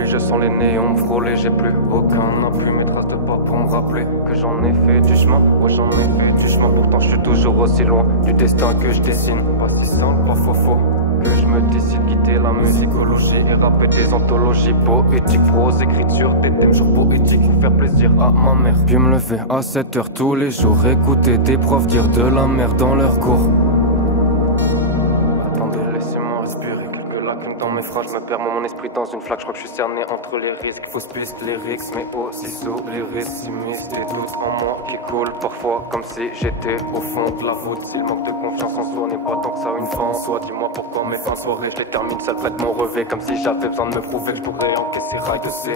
pluie, je sens les néons me frôler. J'ai plus aucun appui, mes traces de pas pour me rappeler que j'en ai fait du chemin. Ouais, j'en ai fait du chemin, pourtant je suis toujours aussi loin du destin que je dessine. Pas si simple, parfois faux, que je me décide quitter la musicologie et rapper des anthologies poétiques, prose, écriture, des thèmes jours poétiques pour faire plaisir à ma mère. Puis me lever à 7h tous les jours, écouter des profs dire de la merde dans leurs cours. Attendez, laissez-moi respirer. Quelques lacunes dans mes phrases, je me perds mon esprit dans une flaque. Je crois que je suis cerné entre les risques. Fausse piste, lyrics, mais aussi sous les pessimistes. Des doutes en moi qui coulent parfois comme si j'étais au fond de la voûte. Si le manque de confiance en soi n'est pas tant que ça une fin en soi, dis-moi pourquoi mes fins de soirée je les termine seul près de mon revêt. Comme si j'avais besoin de me prouver que je pourrais encaisser rail de C.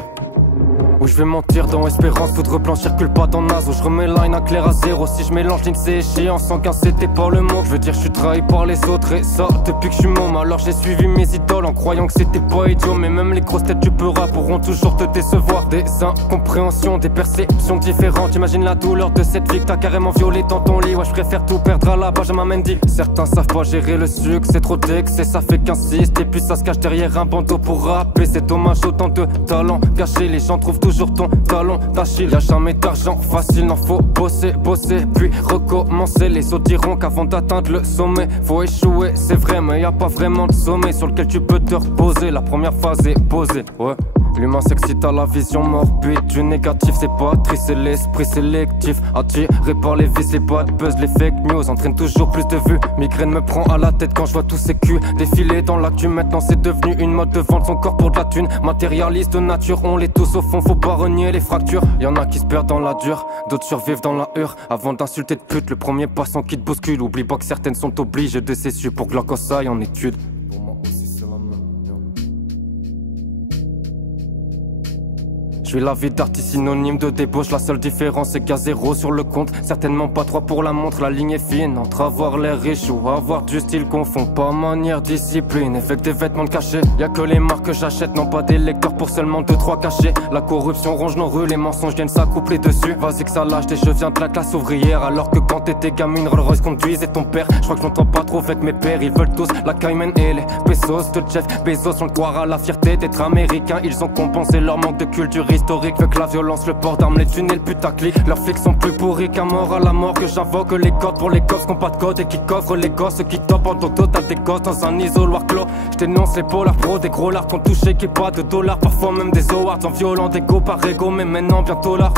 Où je vais mentir dans espérance, foudre blanche circule pas dans naze. Où je remets line à clair à zéro. Si je mélange l'INSEE et échéance sans qu'un c'était pas le mot. Je veux dire je suis trahi par les autres et ça depuis que je suis môme. Alors j'ai suivi mes idoles en croyant que c'était pas idiot. Mais même les grosses têtes du peurat pourront toujours te décevoir. Des incompréhensions, des perceptions différentes. Imagine la douleur de cette vie que t'as carrément violée dans ton lit. Ouais je préfère tout perdre à la Benjamin Mendy. Certains savent pas gérer le sucre, c'est trop d'excès, ça fait qu'insiste. Et puis ça se cache derrière un bandeau pour rapper. C'est dommage, autant de talent gâché. Les gens trouvent toujours ton talon d'Achille. Y'a jamais d'argent facile, non faut bosser, bosser, puis recommencer. Les autres diront qu'avant d'atteindre le sommet, faut échouer, c'est vrai, mais y a pas vraiment de sommet sur lequel tu peux te reposer. La première phase est posée, ouais. L'humain s'excite à la vision morbide du négatif, c'est pas triste, c'est l'esprit sélectif. Attiré par les vices, c'est pas de buzz, les fake news entraînent toujours plus de vues. Migraine me prend à la tête quand je vois tous ces culs défiler dans l'actu. Maintenant c'est devenu une mode de vendre son corps pour de la thune. Matérialiste de nature, on l'est tous au fond, faut pas renier les fractures. Y'en a qui se perdent dans la dure, d'autres survivent dans la hure. Avant d'insulter de pute, le premier passant qui te bouscule. Oublie pas que certaines sont obligées de s'essuyer pour que leur gosse aille en études. Je suis la vie d'artiste synonyme de débauche. La seule différence c'est qu'il y a 0 sur le compte. Certainement pas 3 pour la montre, la ligne est fine. Entre avoir l'air riche ou avoir du style confond pas manière, discipline, avec des vêtements de cachet. Y'a que les marques que j'achète, non pas des lecteurs pour seulement 2-3 cachets. La corruption ronge nos rues, les mensonges viennent s'accoupler dessus. Vas-y que ça lâche des je viens de la classe ouvrière. Alors que quand t'étais gamine, Rolls Royce conduisait ton père. Je crois que j'entends pas trop avec mes pères. Ils veulent tous la Cayman et les pesos de Jeff Bezos. On le croira à la fierté d'être américain. Ils ont compensé leur manque de culture historique, veut que la violence, le port d'armes, les thunes et le putaclic. Leurs flics sont plus pourris qu'un mort à la mort. Que j'invoque les codes pour les cops qui n'ont pas de code et qui coffrent les gosses qui topent en toto. T'as des gosses dans un isoloir clos. J'dénonce les polars pro, des gros lards qu'on touché qui pas de dollars. Parfois même des awards en violent d'ego par ego. Mais maintenant bientôt là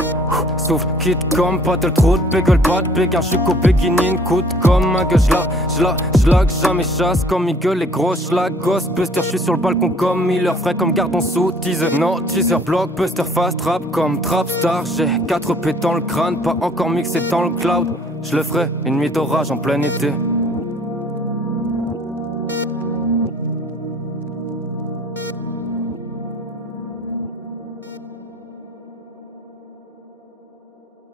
souffle, quitte comme pas de trou de bagel, pas de béguin. J'suis qu'au beginning, coûte comme un gueule. J'lag, jamais chasse comme Eagle, les gros schlag. Ghostbuster, j'suis sur le balcon comme Miller. Frais comme gardon sous teaser. Non, teaser, blockbuster, fast rap comme Trapstar. J'ai 4 P dans le crâne, pas encore mixé dans le cloud. Je le ferai une nuit d'orage en plein été.